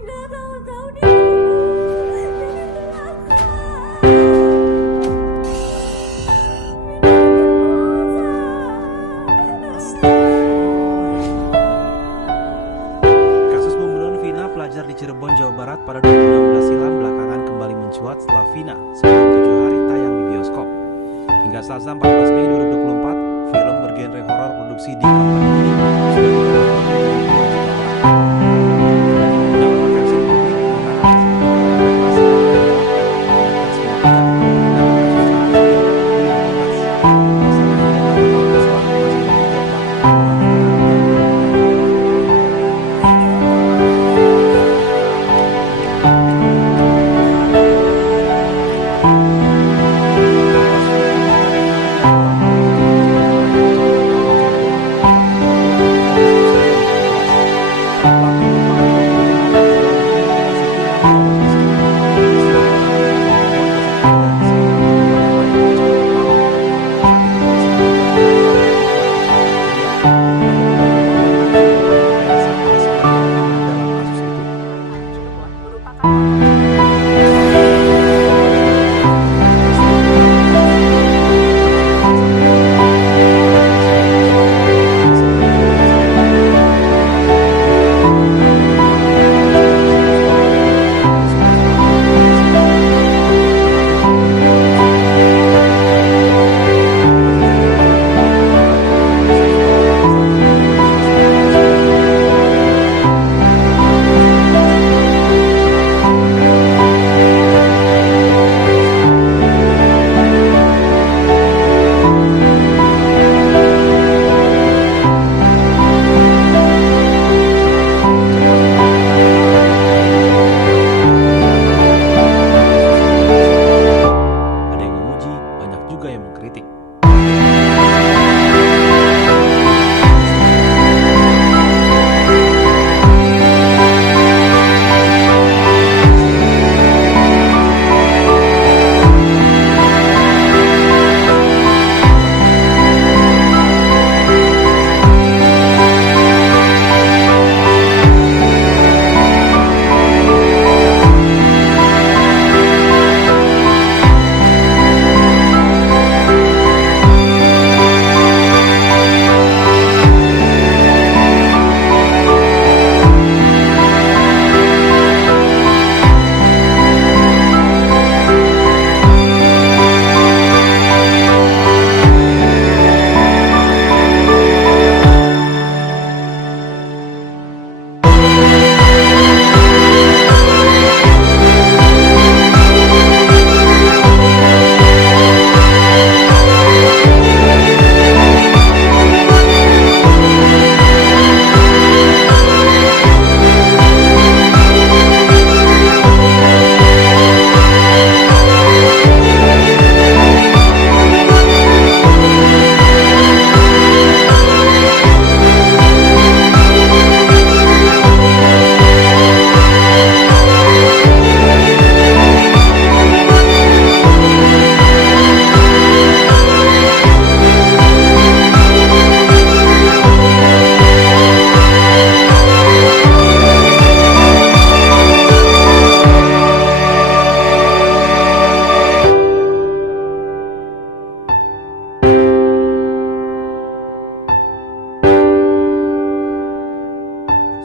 Nggak tahu-tahu dia Kasus pembunuhan Vina, pelajar di Cirebon, Jawa Barat pada 2016 silam belakangan kembali mencuat setelah Vina selama 7 hari tayang di bioskop. Hingga Selasa 14 Mei 2024, film bergenre horor produksi di kampung ini sudah ditonton di 2 juta orang. Dalam referensi publik mengatakan masih ada yang semua pihak dalam kasus ini belum tuntas. Pasalnya hingga 8 tahun berselang masih menjadi korban. Ada yang memuji, banyak juga yang mengkritik.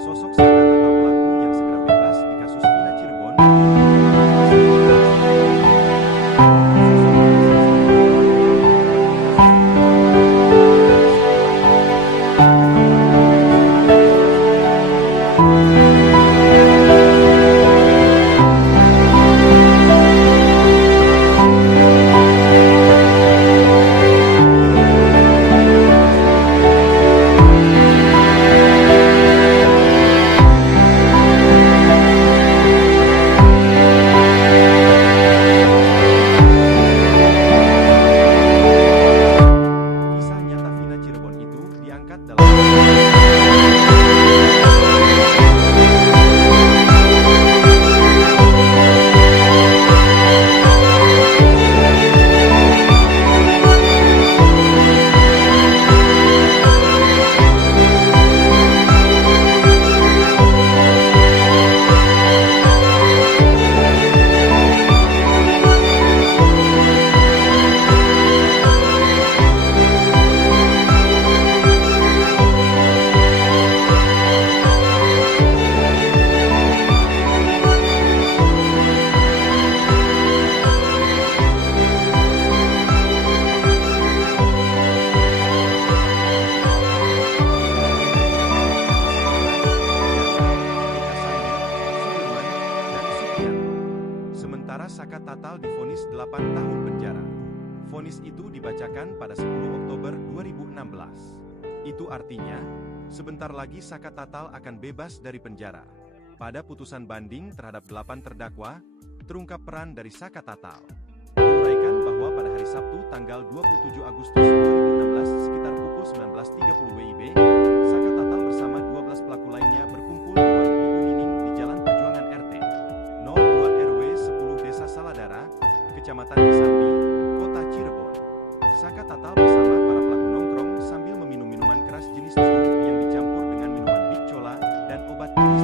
Sosok sang kakak pelaku yang segera bebas di kasus Vina Cirebon. Saka Tatal divonis 8 tahun penjara. Vonis itu dibacakan pada 10 Oktober 2016. Itu artinya, sebentar lagi Saka Tatal akan bebas dari penjara. Pada putusan banding terhadap 8 terdakwa, terungkap peran dari Saka Tatal. Diuraikan bahwa pada hari Sabtu tanggal 27 Agustus 2016 sekitar pukul 19.30 WIB, Saka Tatal bersama 12 pelaku lainnya berkumpul di warung Ibu Nining di Jalan Perjuangan RT 02 RW 10 Desa Saladara, Kecamatan Kesambi, Kota Cirebon. Saka Tatal bersama para pelaku nongkrong sambil meminum minuman keras jenis jus yang dicampur dengan minuman biccola dan obat jenis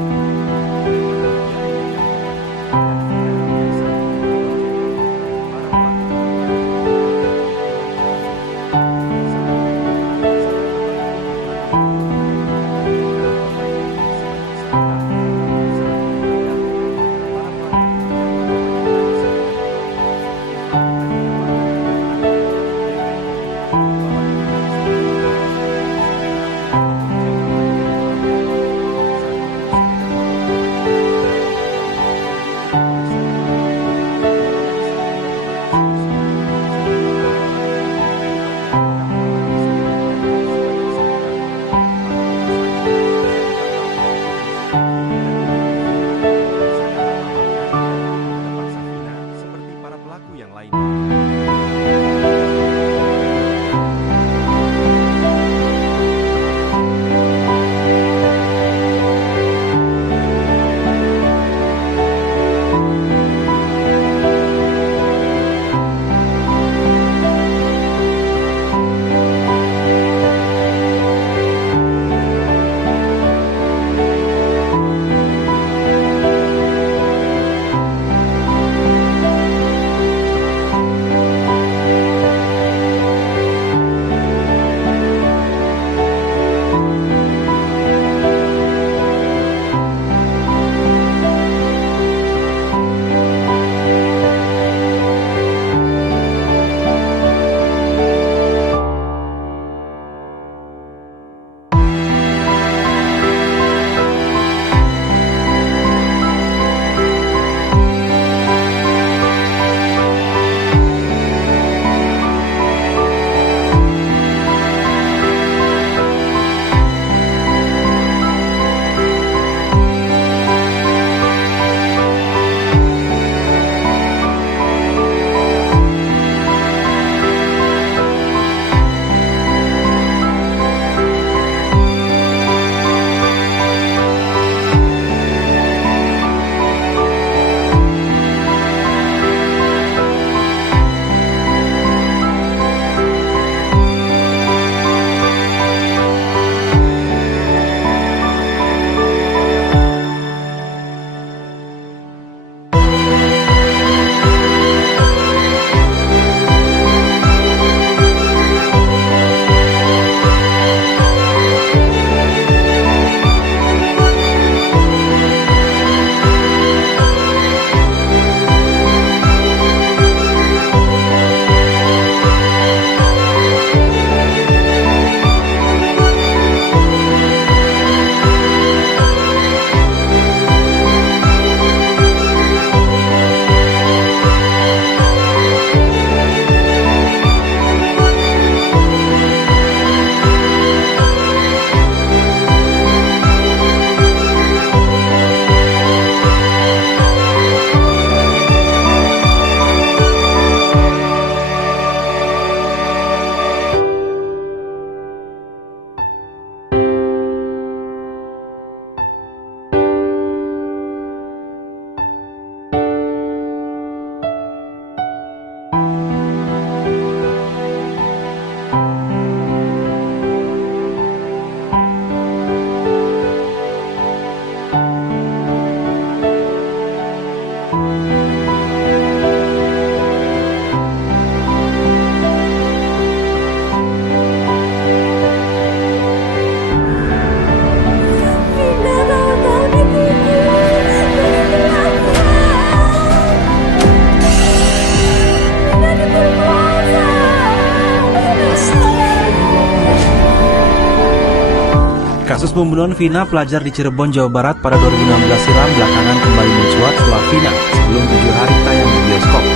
Kasus pembunuhan Vina, pelajar di Cirebon, Jawa Barat pada 2016 silam belakangan kembali mencuat setelah Vina sebelum 7 hari tayang di bioskop.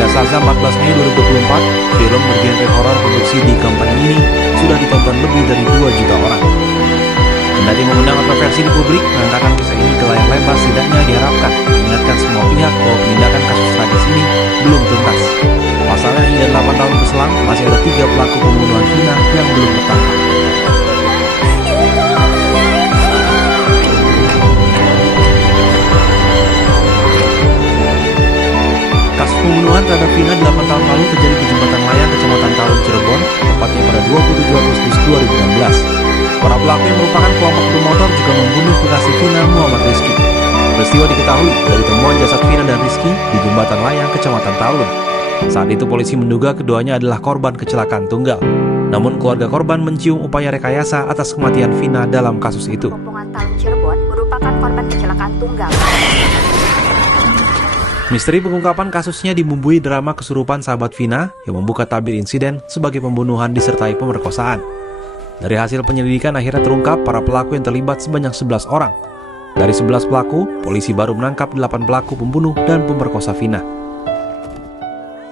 Hingga Selasa 14 Mei 2024, film bergenre horor produksi di company ini sudah ditonton lebih dari 2 juta orang. Kendati mengundang kontroversi di publik, mengangkatkan kisah ini ke layar lebar setidaknya diharapkan mengingatkan semua pihak bahwa penindakan kasus tragis ini belum tuntas. Pasalnya hingga 8 tahun berselang, masih ada 3 pelaku pembunuhan Vina yang belum tertangkap. Kasus pembunuhan terhadap Vina 8 tahun lalu terjadi di Jembatan Layang, Kecamatan Talun, Cirebon, tepatnya pada 27 Agustus 2016. Para pelaku yang merupakan kelompok bermotor juga membunuh kekasih Vina, Muhammad Rizky. Peristiwa diketahui dari temuan jasad Vina dan Rizky di Jembatan Layang, Kecamatan Talun. Saat itu polisi menduga keduanya adalah korban kecelakaan tunggal. Namun keluarga korban mencium upaya rekayasa atas kematian Vina dalam kasus itu. Kompongan Talun Cirebon merupakan korban kecelakaan tunggal. Misteri pengungkapan kasusnya dibumbui drama kesurupan sahabat Vina yang membuka tabir insiden sebagai pembunuhan disertai pemerkosaan. Dari hasil penyelidikan akhirnya terungkap para pelaku yang terlibat sebanyak 11 orang. Dari 11 pelaku, polisi baru menangkap 8 pelaku pembunuh dan pemerkosa Vina.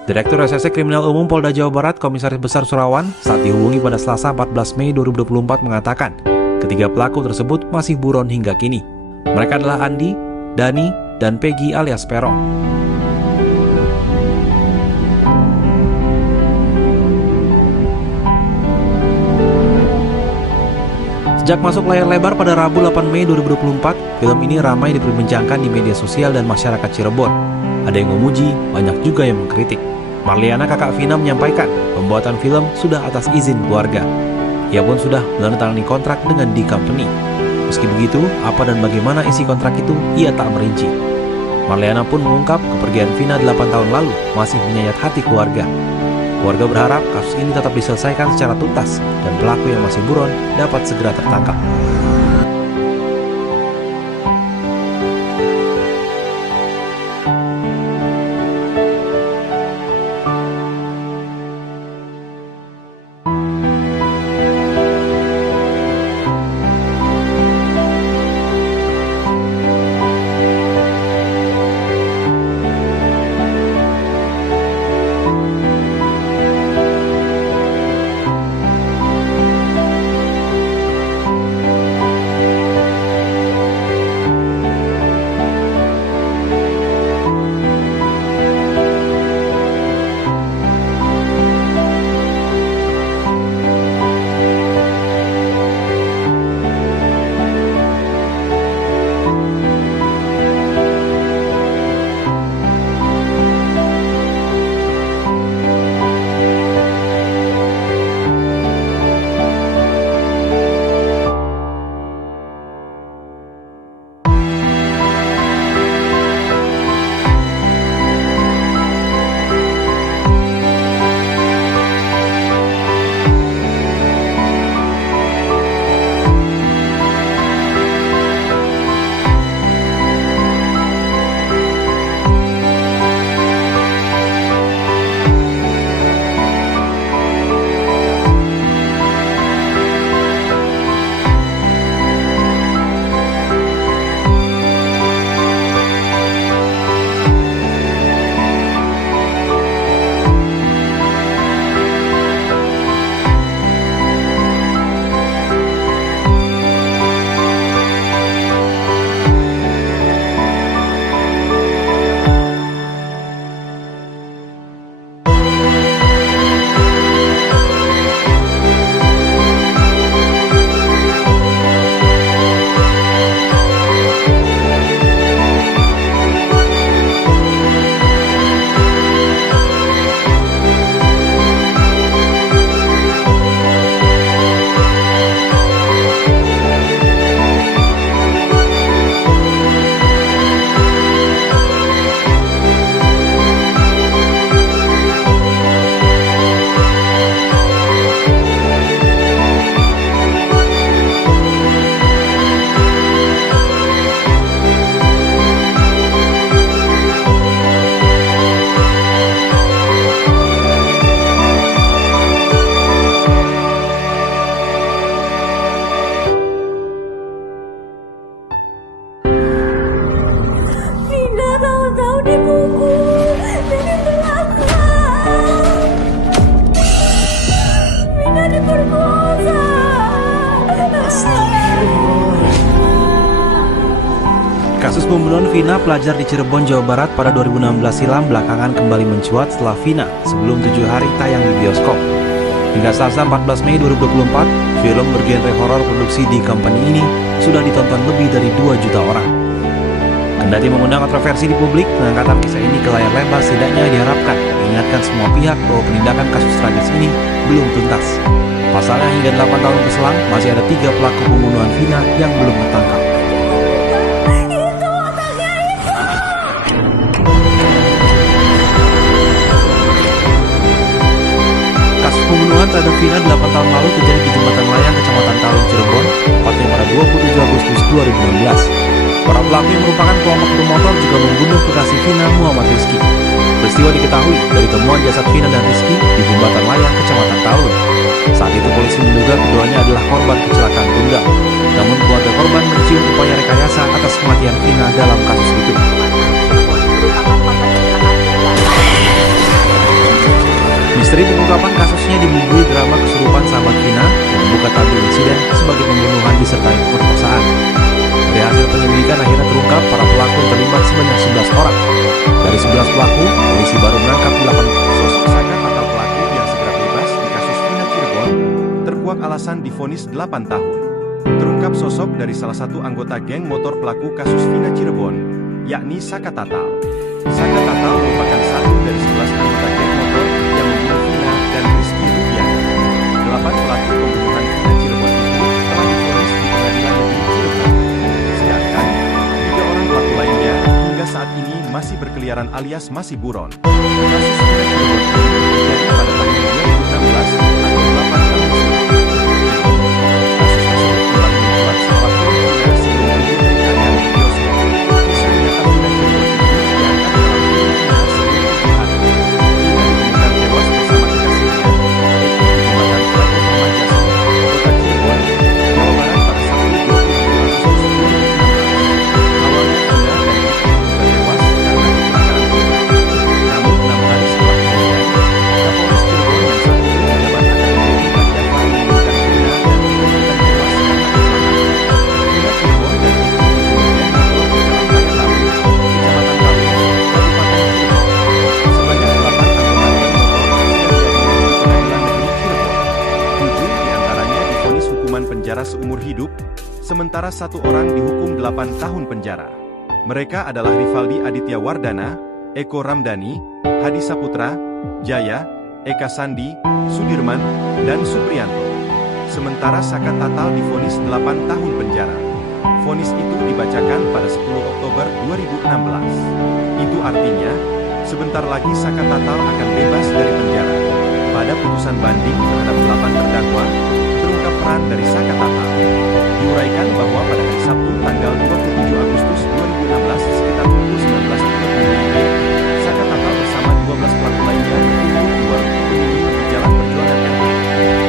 Direktur Reserse Kriminal Umum Polda Jawa Barat Komisaris Besar Surawan saat dihubungi pada Selasa 14 Mei 2024 mengatakan, ketiga pelaku tersebut masih buron hingga kini. Mereka adalah Andi, Dani, dan Peggy alias Peron. Sejak masuk layar lebar pada Rabu 8 Mei 2024, film ini ramai diperbincangkan di media sosial dan masyarakat Cirebon. Ada yang memuji, banyak juga yang mengkritik. Marliana, kakak Vina, menyampaikan pembuatan film sudah atas izin keluarga. Ia pun sudah menandatangani kontrak dengan D Company. Meski begitu, apa dan bagaimana isi kontrak itu, ia tak merinci. Marliana pun mengungkap kepergian Vina 8 tahun lalu masih menyayat hati keluarga. Keluarga berharap kasus ini tetap diselesaikan secara tuntas dan pelaku yang masih buron dapat segera tertangkap. Kasus pembunuhan Vina, pelajar di Cirebon, Jawa Barat pada 2016 silam belakangan kembali mencuat setelah Vina sebelum 7 hari tayang di bioskop. Hingga Selasa 14 Mei 2024, film bergenre horor produksi di company ini sudah ditonton lebih dari 2 juta orang. Kendati mengundang kontroversi di publik, pengangkatan kisah ini ke layar lebar setidaknya diharapkan mengingatkan semua pihak bahwa penindakan kasus tragis ini belum tuntas. Pasalnya hingga 8 tahun berselang, masih ada 3 pelaku pembunuhan Vina yang belum tertangkap. Kasus pembunuhan terhadap Vina 8 tahun lalu terjadi di Jembatan Layang, Kecamatan Talun, Cirebon, tepatnya pada 27 Agustus 2016. Para pelaku yang merupakan kelompok bermotor juga membunuh kekasih Vina, Muhammad Rizky. Peristiwa diketahui dari temuan jasad Vina dan Rizky di Jembatan Layang, Kecamatan Talun. Saat itu polisi menduga keduanya adalah korban kecelakaan tunggal. Namun keluarga korban mencium upaya rekayasa atas kematian Vina dalam kasus itu. Misteri pengungkapan kasusnya dibumbui drama kesurupan sahabat Vina yang membuka tabu insiden sebagai pembunuhan disertai pemerkosaan. Dari hasil penyelidikan akhirnya terungkap para pelaku yang terlibat sebanyak 11 orang. Dari 11 pelaku, polisi baru menangkap 8 sosok Saka Tatal pelaku yang segera bebas di kasus Vina Cirebon, terkuak alasan divonis 8 tahun. Terungkap sosok dari salah satu anggota geng motor pelaku kasus Vina Cirebon, yakni Saka Tatal. Saka Tatal merupakan satu dari 11 anggota geng motor yang membunuh Vina dan Rizky Rupiah. 8 pelaku pembunuhan Vina Cirebon itu telah divonis di Pengadilan Negeri Cirebon. Sedangkan 3 orang pelaku lainnya hingga saat ini masih berkeliaran alias masih buron. Kasus Vina Cirebon terjadi pada tahun 2016 atau 8 tahun silam. Kasus tersebut kembali mencuat setelah film Vina sebelum dirilis tayang di bioskop. Kisah nyata Vina Cirebon itu diangkat dalam film Vina sebelum 7 hari. Vina ditemukan tewas bersama kekasihnya, Eki, di jembatan flyover Majasi, Kota Cirebon, Jawa Barat pada Sabtu 27 Agustus 2016. Awalnya Vina dan Eki diduga tewas karena kecelakaan tunggal. Namun 6 hari setelah kejadian, Kapolres Cirebon yang saat itu menjabat AKBP Ivan Jafar menemukan Vina dan ditemukan tewas karena kecelakaan. Vina Cirebon dan Eki dibunuh geng motor di Jalan Raya Talun, Kecamatan Talun, Kabupaten Cirebon. Sebanyak 8 anggota geng motor sudah diadili di Pengadilan Negeri Cirebon. 7 diantaranya divonis hukuman penjara seumur hidup, sementara 1 orang dihukum 8 tahun penjara. Mereka adalah Rivaldi Aditya Wardana, Eko Ramdhani, Hadi Saputra, Jaya, Eka Sandi, Sudirman, dan Supriyanto. Sementara Saka Tatal divonis 8 tahun penjara. Vonis itu dibacakan pada 10 Oktober 2016. Itu artinya, sebentar lagi Saka Tatal akan bebas dari penjara. Pada putusan banding terhadap 8 terdakwa, terungkap peran dari Saka Tatal. Diuraikan bahwa pada hari Sabtu tanggal 27 Agustus 2016 sekitar pukul 19.30 WIB, Saka Tatal bersama 12 pelaku lainnya berkumpul di warung keliling di Jalan Perjuangan RW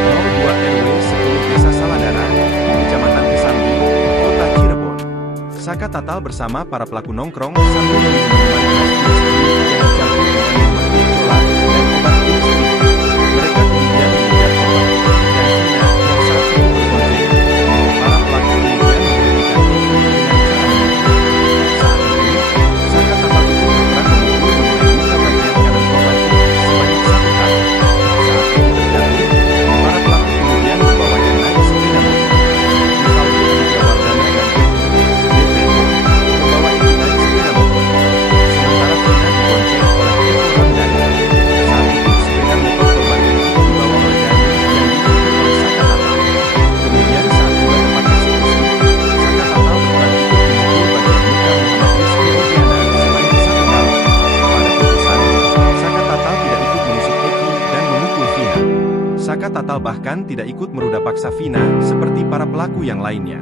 02 RW 10 Desa Saladara, Kecamatan Kesambi, Kota Cirebon. Saka Tatal bersama para pelaku nongkrong sambil meminum minuman keras jenis yang dicampur dengan minuman cola dan obat insting. Mereka kemudian mengejar korban dan Vina yang saat itu berboncengan. Para pelaku kemudian menghentikan Eki dengan cara memukul. Saat itu, Saka Tatal itu berperan memukul mulai luka bagian kanan korban Eki sebanyak 1 kali. Saat Eki terjatuh, para pelaku kemudian membawanya naik sepeda motor. Rivaldi Aditya Wardana dan Eki, DPO, membawa Eki naik sepeda motor. Sementara Vina dibonceng oleh Eko Ramdhani. Saat itu sepeda motor korban Eki dibawa oleh Dhani yang diikuti oleh Saka Tatal. Kemudian saat tiba tempat eksekusi, Saka Tatal berperan ikut memukul bagian muka Muhammad Rizky Rupiana sebanyak 1 kali. Pada putusan, Saka Tatal tidak ikut menusuk Eki dan memukul Vina. Saka Tatal bahkan tidak ikut meruda paksa Vina seperti para pelaku yang lainnya.